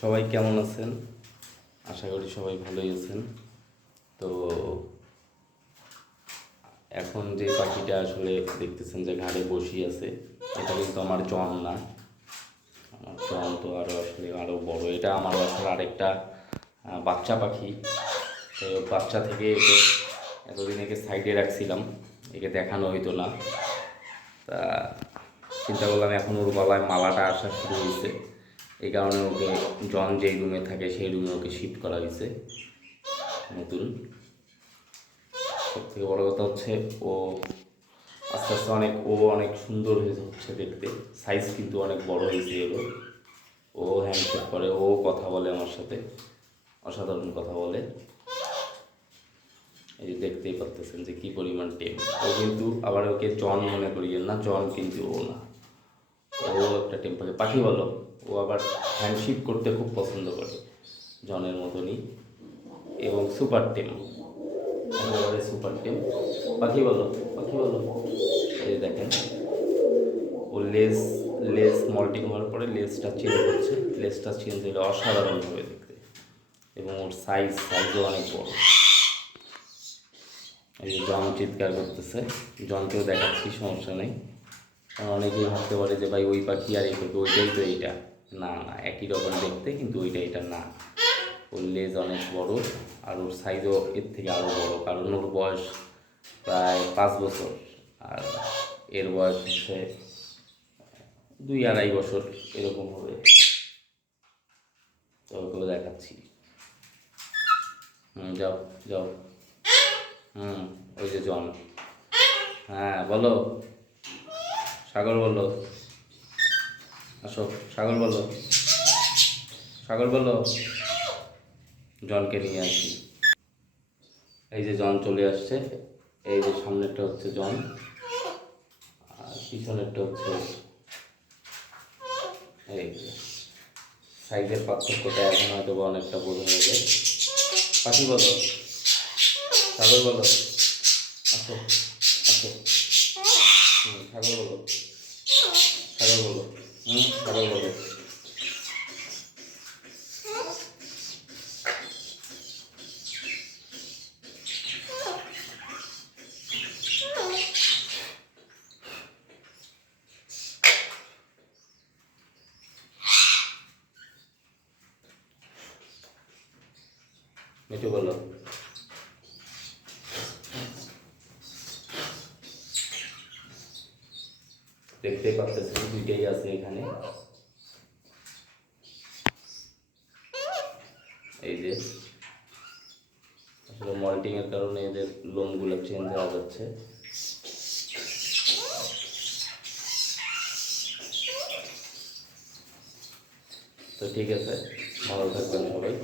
সবাই কেমন আছেন? আশা করি সবাই ভালোই আছেন। তো এখন যে পাখিটা আসলে দেখতেছেন যে ঘাড়ে বসি আছে, এটা কিন্তু আমার জন না। আমার জন তো আরও আসলে আরও বড়। এটা আমার আসলে আরেকটা বাচ্চা পাখি। তো বাচ্চা থেকে একে এতদিন একে সাইডে রাখছিলাম, একে দেখানো হইতো না। তা চিন্তা করলাম এখন ওর গলায় মালাটা আসা শুরু হয়েছে এই কারণে ওকে জন যেই রুমে থাকে সেই রুমে ওকে শিফট করা হয়েছে নতুন। সব থেকে বড় কথা হচ্ছে ও আস্তে আস্তে অনেক, ও অনেক সুন্দর হয়েছে হচ্ছে দেখতে। সাইজ কিন্তু অনেক বড় হয়েছে এলো ও হ্যান্ডশেক করে, ও কথা বলে আমার সাথে। অসাধারণ কথা বলে। এই যে দেখতেই পারতেছেন যে কী পরিমাণ টেম ও কিন্তু আবার ওকে জন মনে করিয়েন না, জন কিন্তু ও না। ও একটা টেম পাখি পাখি বলো। ও আবার হ্যান্ডশিপ করতে খুব পছন্দ করে, জনের মতনই। এবং সুপার টেম একেবারে সুপার টেম পাখি বলো পাখি বলো। এই দেখেন, ও লেস লেস মল্টিং হওয়ার পরে লেসটা চেঞ্জ হচ্ছে। লেসটা চেঞ্জ হলে অসাধারণ হবে দেখতে। এবং ওর সাইজ সাইজও অনেক বড়। এই যে জন চিৎকার করতেছে। জনকেও দেখাচ্ছি, সমস্যা নেই। অনেকেই ভাবতে পারে যে ভাই ওই পাখি আর এই ওইটাই তো এইটা। না না, একই রকম দেখতে, কিন্তু ওইটা, এটা না। ওর লেজ অনেক বড় আর ওর সাইজও এর থেকে আরও বড়, কারণ ওর বয়স প্রায় পাঁচ বছর আর এর বয়স হচ্ছে দুই আড়াই বছর, এরকম হবে। তো ওকেও দেখাচ্ছি। হুম, যাও যাও। হুম, ওই যে জন। হ্যাঁ বলো। সাগর বলো আসো, সাগর বলো সাগর বলো জনকে নিয়ে আসি। এই যে জন চলে আসছে, এই যে সামনেরটা হচ্ছে জন, আর পিছনেরটা হচ্ছে এই সাইজের পার্থক্যটা এখন হয়তো বা অনেকটা বোঝা যাবে পাখি বলো, সাগর বলো, আসো আসো। সাগর বলো। সাগর বলো মিঠু বলো দেখতে পাচ্ছেন দুইটাই আছে এখানে এই যে আসলে মল্টিং এর কারণে এদের লোমগুলো চেঞ্জ হয়ে যাচ্ছে। তো ঠিক আছে, ভালো থাকবেন সবাই।